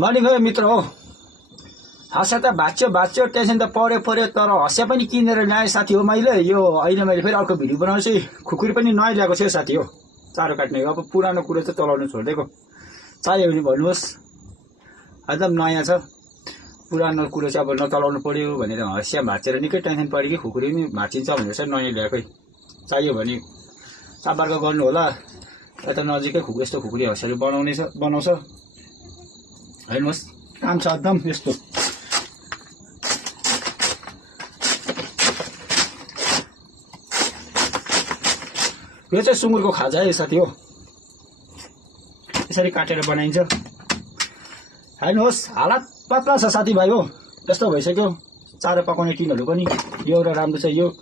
Morning हो मित्र हो। हँसा त भाँच्यो टेन्सन त पर्यो तर हँसिया पनि किनेर ल्याएँ साथी हो मैले। यो अहिले मैले फेरि अर्को भिडियो बनाउँछु। खुकुरी पनि नयाँ ल्याएको छु साथी हो, चारो काट्ने। अब पुरानो कुरो चाहिँ चलाउनु छोडिदिएको, चाहियो भने भन्नुहोस्। एकदम नयाँ छ, पुरानो कुरो चाहिँ अब नचलाउनु पर्यो भनेर हँसिया भाँचेर निकै टेन्सन पऱ्यो कि खुकुरी पनि भाँचिन्छ भनेर चाहिँ नयाँ ल्याएकै। चाहियो भने सम्पर्क गर्नु होला। यता नजिकै यस्तो खुकुरी हँसियाहरू बनाउँछ। हेर्नुहोस्, काम छ एकदम यस्तो। यो चाहिँ सुँगुरको खाजा है साथी हो, यसरी काटेर बनाइन्छ। हेर्नुहोस्, हालत पतला छ साथीभाइ हो, यस्तो भइसक्यो। चारो पकाउने टिनहरू पनि यो एउटा राम्रो छ। यो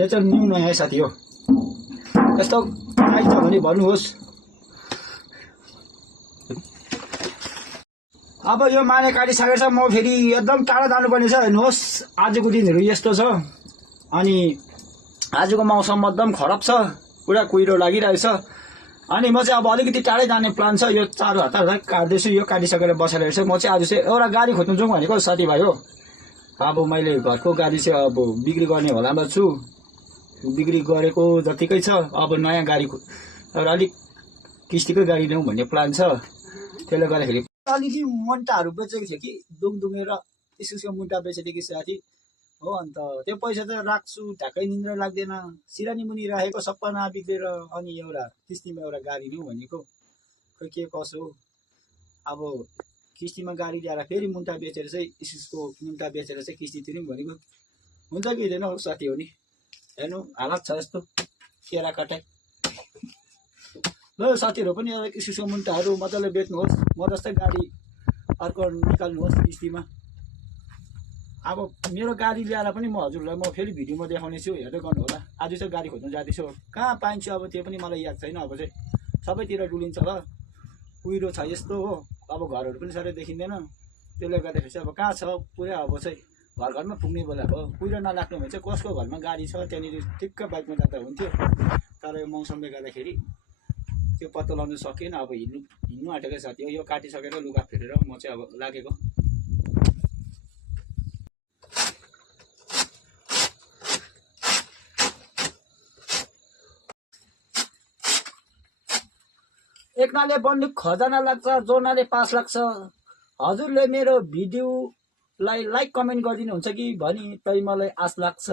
चाहिँ न्यू नयाँ है साथी हो। यस्तो आइन्छ भने भन्नुहोस्। अब यो माने काटिसकेको छ, म फेरि एकदम टाढा जानुपर्ने छ। हेर्नुहोस्, आजको दिनहरू यस्तो छ अनि आजको मौसम एकदम खराब छ, पुरा कुहिरो लागिरहेछ। अनि म चाहिँ अब अलिकति टाढै जाने प्लान छ। यो चारो हतार काट्दैछु, यो काटिसकेर बसेर हेर्छु। म चाहिँ आज चाहिँ एउटा गाडी खोज्नु जाउँ भनेको साथीभाइ हो। अब मैले घरको गाडी चाहिँ अब बिक्री गर्ने होलामा छु, बिक्री गरेको जतिकै छ। अब नयाँ गाडी एउटा अलिक किस्तीकै गाडी ल्याउँ भन्ने प्लान छ। त्यसले गर्दाखेरि अलिकति मुन्टाहरू बेचेको थियो कि, दुङदुङेर इस्कुसको मुन्टा बेचेको कि साथी हो। अन्त त्यो पैसा त राख्छु, ढाकै निन्द्रा लाग्दैन। सिरानी मुनि राखेको सपना बिग्रेर अनि एउटा किस्तीमा एउटा गाडी लिउँ भनेको। खोइ के कसो, अब किस्तीमा गाडी ल्याएर फेरि मुन्टा बेचेर चाहिँ इस्कुसको मुन्टा बेचेर चाहिँ किस्ती तिरौँ भनेको। हुन्छ कि हुँदैन हो साथी हो नि। हेर्नु हालत छ यस्तो, केरा कटाइ। ल साथीहरू पनि अब इस्कुसको मुन्टाहरू मजाले बेच्नुहोस्, म जस्तै गाडी अर्को निकाल्नुहोस् किस्तीमा। अब मेरो गाडी ल्याएर पनि म हजुरलाई म फेरि भिडियोमा देखाउने छु, हेर्दै गर्नु होला। आज चाहिँ गाडी खोज्नु जाँदैछु, कहाँ पाइन्छु अब त्यो पनि मलाई याद छैन। अब चाहिँ सबैतिर डुलिन्छ ल, कुहिरो छ यस्तो हो। अब घरहरू पनि साह्रै देखिँदैन, त्यसले गर्दाखेरि चाहिँ अब कहाँ छ पुरै। अब चाहिँ घर घरमा पुग्ने बेला हो। कुहिरो नलाग्नु भने चाहिँ कसको घरमा गाडी छ त्यहाँनिर ठिक्क बाइकमा जाँदा हुन्थ्यो। तर यो मौसमले गर्दाखेरि त्यो पत्तो लगाउनु सकेन। अब हिँड्नु आँटेको साथी हो। यो काटिसकेर लुगा फेरेर म चाहिँ अब लागेको। एकनाले बन्दुक खजाना लाग्छ, जोनाले पास लाग्छ। हजुरले मेरो भिडियोलाई लाइक कमेन्ट गरिदिनुहुन्छ कि भनी तै मलाई आश लाग्छ।